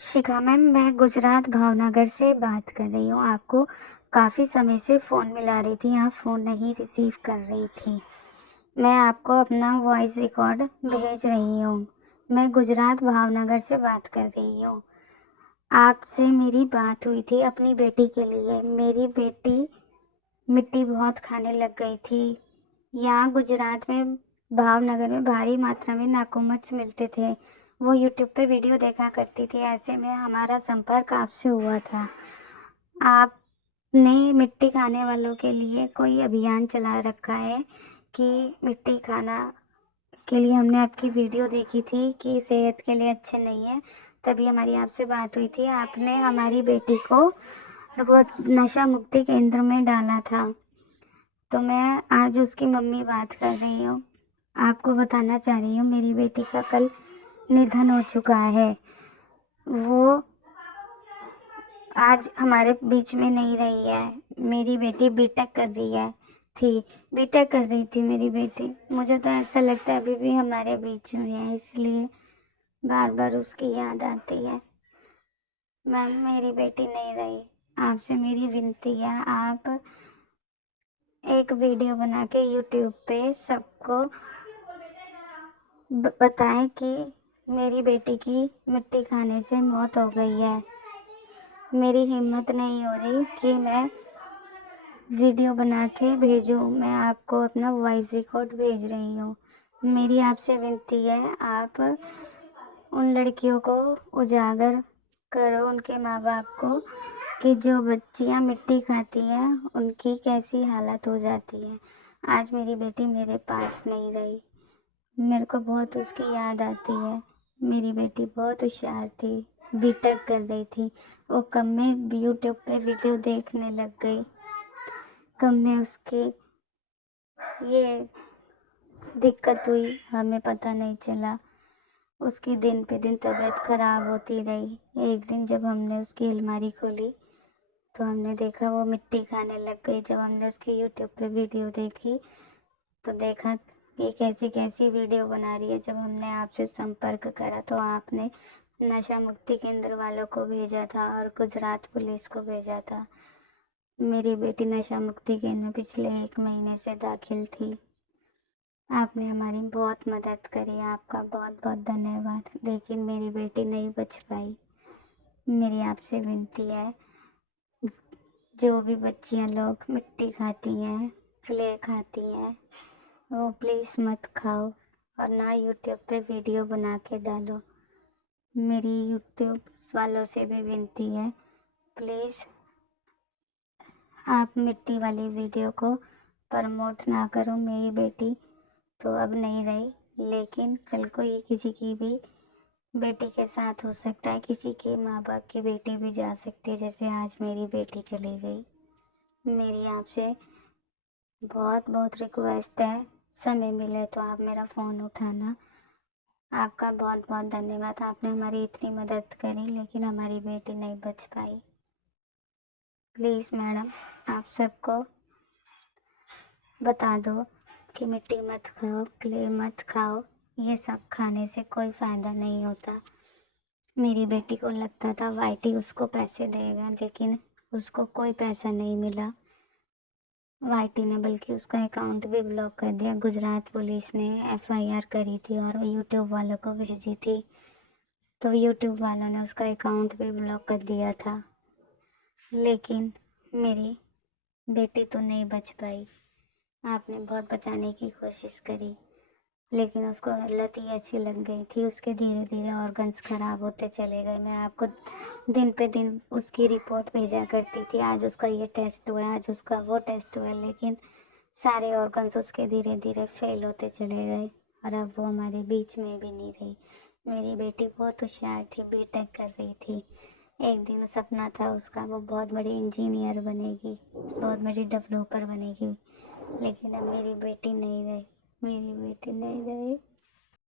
शिखा ma'am, मैं गुजरात भावनगर से बात कर रही हूँ। आपको काफ़ी समय से फ़ोन मिला रही थी, आप फ़ोन नहीं रिसीव कर रही थी। मैं आपको अपना वॉइस रिकॉर्ड भेज रही हूँ। मैं गुजरात भावनगर से बात कर रही हूँ। आपसे मेरी बात हुई थी अपनी बेटी के लिए। मेरी बेटी मिट्टी बहुत खाने लग गई थी। यहाँ गुजरात में भावनगर में भारी मात्रा में नाखूमट्स मिलते थे। वो यूट्यूब पे वीडियो देखा करती थी। ऐसे में हमारा संपर्क आपसे हुआ था। आपने मिट्टी खाने वालों के लिए कोई अभियान चला रखा है कि मिट्टी खाना के लिए हमने आपकी वीडियो देखी थी कि सेहत के लिए अच्छे नहीं है, तभी हमारी आपसे बात हुई थी। आपने हमारी बेटी को वो नशा मुक्ति केंद्र में डाला था। तो मैं आज उसकी मम्मी बात कर रही हूँ। आपको बताना चाह रही हूँ मेरी बेटी का कल निधन हो चुका है। वो आज हमारे बीच में नहीं रही है। मेरी बेटी बीटेक कर रही है थी बीटेक कर रही थी मेरी बेटी। मुझे तो ऐसा लगता है अभी भी हमारे बीच में है, इसलिए बार बार उसकी याद आती है। मैम, मेरी बेटी नहीं रही। आपसे मेरी विनती है, आप एक वीडियो बना के यूट्यूब पे सबको बताएं कि मेरी बेटी की मिट्टी खाने से मौत हो गई है। मेरी हिम्मत नहीं हो रही कि मैं वीडियो बना के भेजूं। मैं आपको अपना वॉइस रिकॉर्ड भेज रही हूँ। मेरी आपसे विनती है, आप उन लड़कियों को उजागर करो, उनके माँ बाप को, कि जो बच्चियाँ मिट्टी खाती हैं उनकी कैसी हालत हो जाती है। आज मेरी बेटी मेरे पास नहीं रही। मेरे को बहुत उसकी याद आती है। मेरी बेटी बहुत होशियार थी, बीटेक कर रही थी। वो कब में यूट्यूब पे वीडियो देखने लग गई, कब में उसकी ये दिक्कत हुई हमें पता नहीं चला। उसकी दिन पे दिन तबीयत खराब होती रही। एक दिन जब हमने उसकी अलमारी खोली तो हमने देखा वो मिट्टी खाने लग गई। जब हमने उसकी यूट्यूब पे वीडियो देखी तो देखा कि कैसी कैसी वीडियो बना रही है। जब हमने आपसे संपर्क करा तो आपने नशा मुक्ति केंद्र वालों को भेजा था और गुजरात पुलिस को भेजा था। मेरी बेटी नशा मुक्ति केंद्र में पिछले 1 महीने से दाखिल थी। आपने हमारी बहुत मदद करी, आपका बहुत बहुत धन्यवाद। लेकिन मेरी बेटी नहीं बच पाई। मेरी आपसे विनती है, जो भी बच्चियां लोग मिट्टी खाती हैं, क्ले खाती हैं, वो प्लीज़ मत खाओ और ना यूट्यूब पे वीडियो बना के डालो। मेरी यूट्यूब वालों से भी विनती है, प्लीज़ आप मिट्टी वाली वीडियो को प्रमोट ना करो। मेरी बेटी तो अब नहीं रही, लेकिन कल को ये किसी की भी बेटी के साथ हो सकता है। किसी के माँ बाप की बेटी भी जा सकती है, जैसे आज मेरी बेटी चली गई। मेरी आपसे बहुत बहुत रिक्वेस्ट है, समय मिले तो आप मेरा फ़ोन उठाना। आपका बहुत बहुत धन्यवाद। आपने हमारी इतनी मदद करी, लेकिन हमारी बेटी नहीं बच पाई। प्लीज़ मैडम, आप सबको बता दो कि मिट्टी मत खाओ, क्ले मत खाओ। ये सब खाने से कोई फ़ायदा नहीं होता। मेरी बेटी को लगता था वाईटी उसको पैसे देगा, लेकिन उसको कोई पैसा नहीं मिला। वाईटी ने बल्कि उसका अकाउंट भी ब्लॉक कर दिया। गुजरात पुलिस ने एफआईआर करी थी और यूट्यूब वालों को भेजी थी, तो यूट्यूब वालों ने उसका अकाउंट भी ब्लॉक कर दिया था। लेकिन मेरी बेटी तो नहीं बच पाई। आपने बहुत बचाने की कोशिश करी, लेकिन उसको लत ही ऐसी लग गई थी, उसके धीरे धीरे ऑर्गन्स ख़राब होते चले गए। मैं आपको दिन पे दिन उसकी रिपोर्ट भेजा करती थी, आज उसका ये टेस्ट हुआ, आज उसका वो टेस्ट हुआ, लेकिन सारे ऑर्गन्स उसके धीरे धीरे फेल होते चले गए और अब वो हमारे बीच में भी नहीं रही। मेरी बेटी बहुत होशियार थी, बीटेक कर रही थी। एक दिन सपना था उसका, वो बहुत बड़ी इंजीनियर बनेगी, बहुत बड़ी डेवलपर बनेगी, लेकिन अब मेरी बेटी नहीं रही। मेरी बेटी नहीं रही।